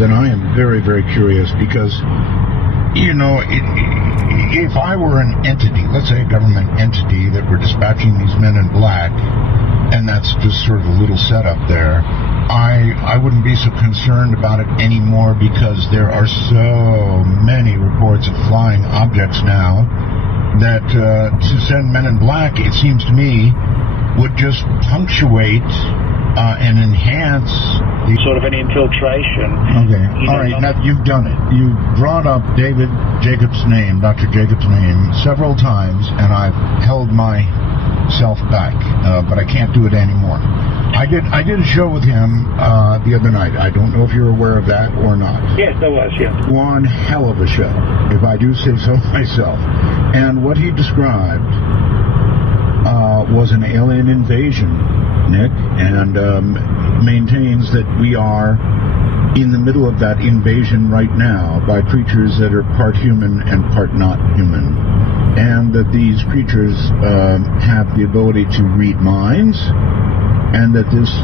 then I am very, very curious because, you know, if I were an entity, let's say a government entity that were dispatching these men in black, and that's just sort of a little setup there, I wouldn't be so concerned about it anymore because there are so many reports of flying objects now that to send men in black, it seems to me, would just punctuate and enhance the sort of an infiltration. Okay. All right. Now you've done it. You brought up David Jacobs' name, Dr. Jacobs' name, several times, and I've held myself back, but I can't do it anymore. I did a show with him the other night. I don't know if you're aware of that or not. Yes, there was. Yes. One hell of a show, if I do say so myself. And what he described was an alien invasion, Nick, and maintains that we are in the middle of that invasion right now by creatures that are part human and part not human, and that these creatures have the ability to read minds, and that this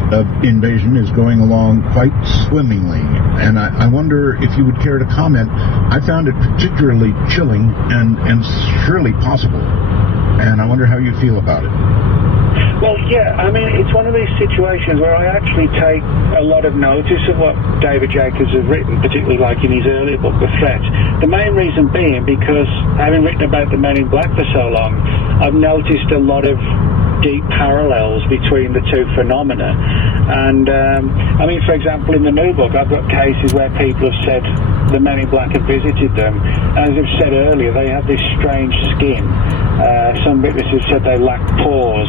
invasion is going along quite swimmingly. And I wonder if you would care to comment. I found it particularly chilling and surely possible, and I wonder how you feel about it. Well, yeah, I mean, it's one of these situations where I actually take a lot of notice of what David Jacobs has written, particularly like in his earlier book, The Threat. The main reason being because, having written about the Men in Black for so long, I've noticed a lot of deep parallels between the two phenomena. And, I mean, for example, in the new book, I've got cases where people have said the Men in Black have visited them. As I've said earlier, they have this strange skin. Some witnesses said they lack pores,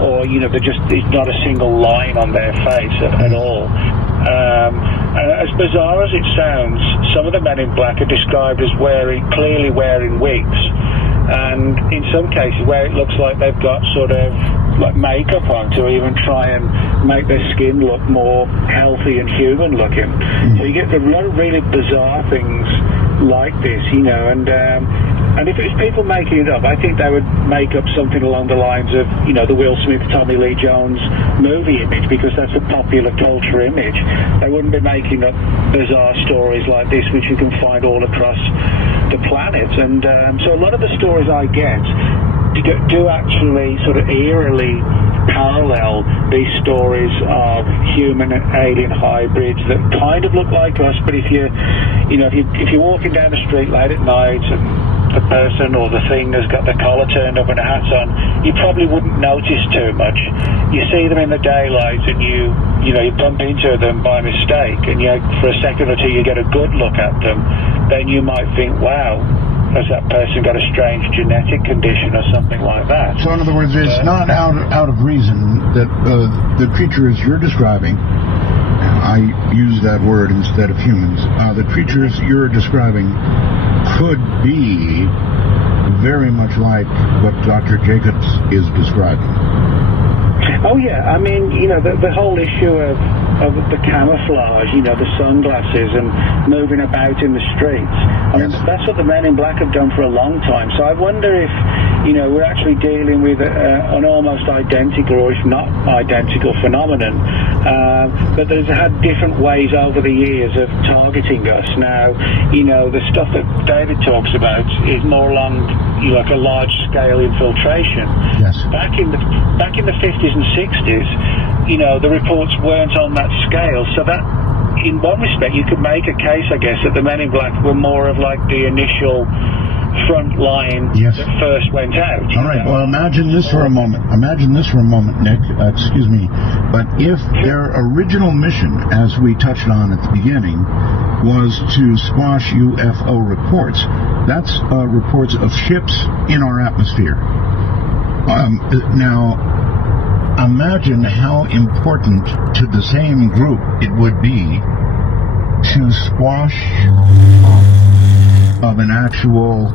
or, you know, there's not a single line on their face at all. As bizarre as it sounds, some of the Men in Black are described as clearly wearing wigs, and in some cases where it looks like they've got sort of like makeup on to even try and make their skin look more healthy and human looking. So you get a lot of really bizarre things like this, you know, and if it was people making it up, I think they would make up something along the lines of, you know, the Will Smith, Tommy Lee Jones movie image, because that's a popular culture image. They wouldn't be making up bizarre stories like this, which you can find all across the planet. And so a lot of the stories I get do actually sort of eerily parallel these stories of human and alien hybrids that kind of look like us, but if you're walking down the street late at night and the person or the thing has got the collar turned up and the hat's on, you probably wouldn't notice too much. You see them in the daylight and you bump into them by mistake, and for a second or two you get a good look at them, then you might think, wow, has that person got a strange genetic condition or something like that? So in other words, it's not out of reason that the creatures you're describing, I use that word instead of humans, the creatures you're describing could be very much like what Dr. Jacobs is describing. Oh yeah, I mean, you know, the whole issue of the camouflage, you know, the sunglasses and moving about in the streets. I mean, that's what the Men in Black have done for a long time. So I wonder if, you know, we're actually dealing with an almost identical, or if not identical, phenomenon. But there's had different ways over the years of targeting us. Now, you know, the stuff that David talks about is more along, you know, like a large-scale infiltration. Yes. Back in the 50s and 60s, you know, the reports weren't on that scale, so that, in one respect, you could make a case, I guess, that the Men in Black were more of like the initial front line that first went out. All right, well, imagine this for a moment, Nick, excuse me, but if their original mission, as we touched on at the beginning, was to squash UFO reports, that's reports of ships in our atmosphere. Now, imagine how important to the same group it would be to squash of an actual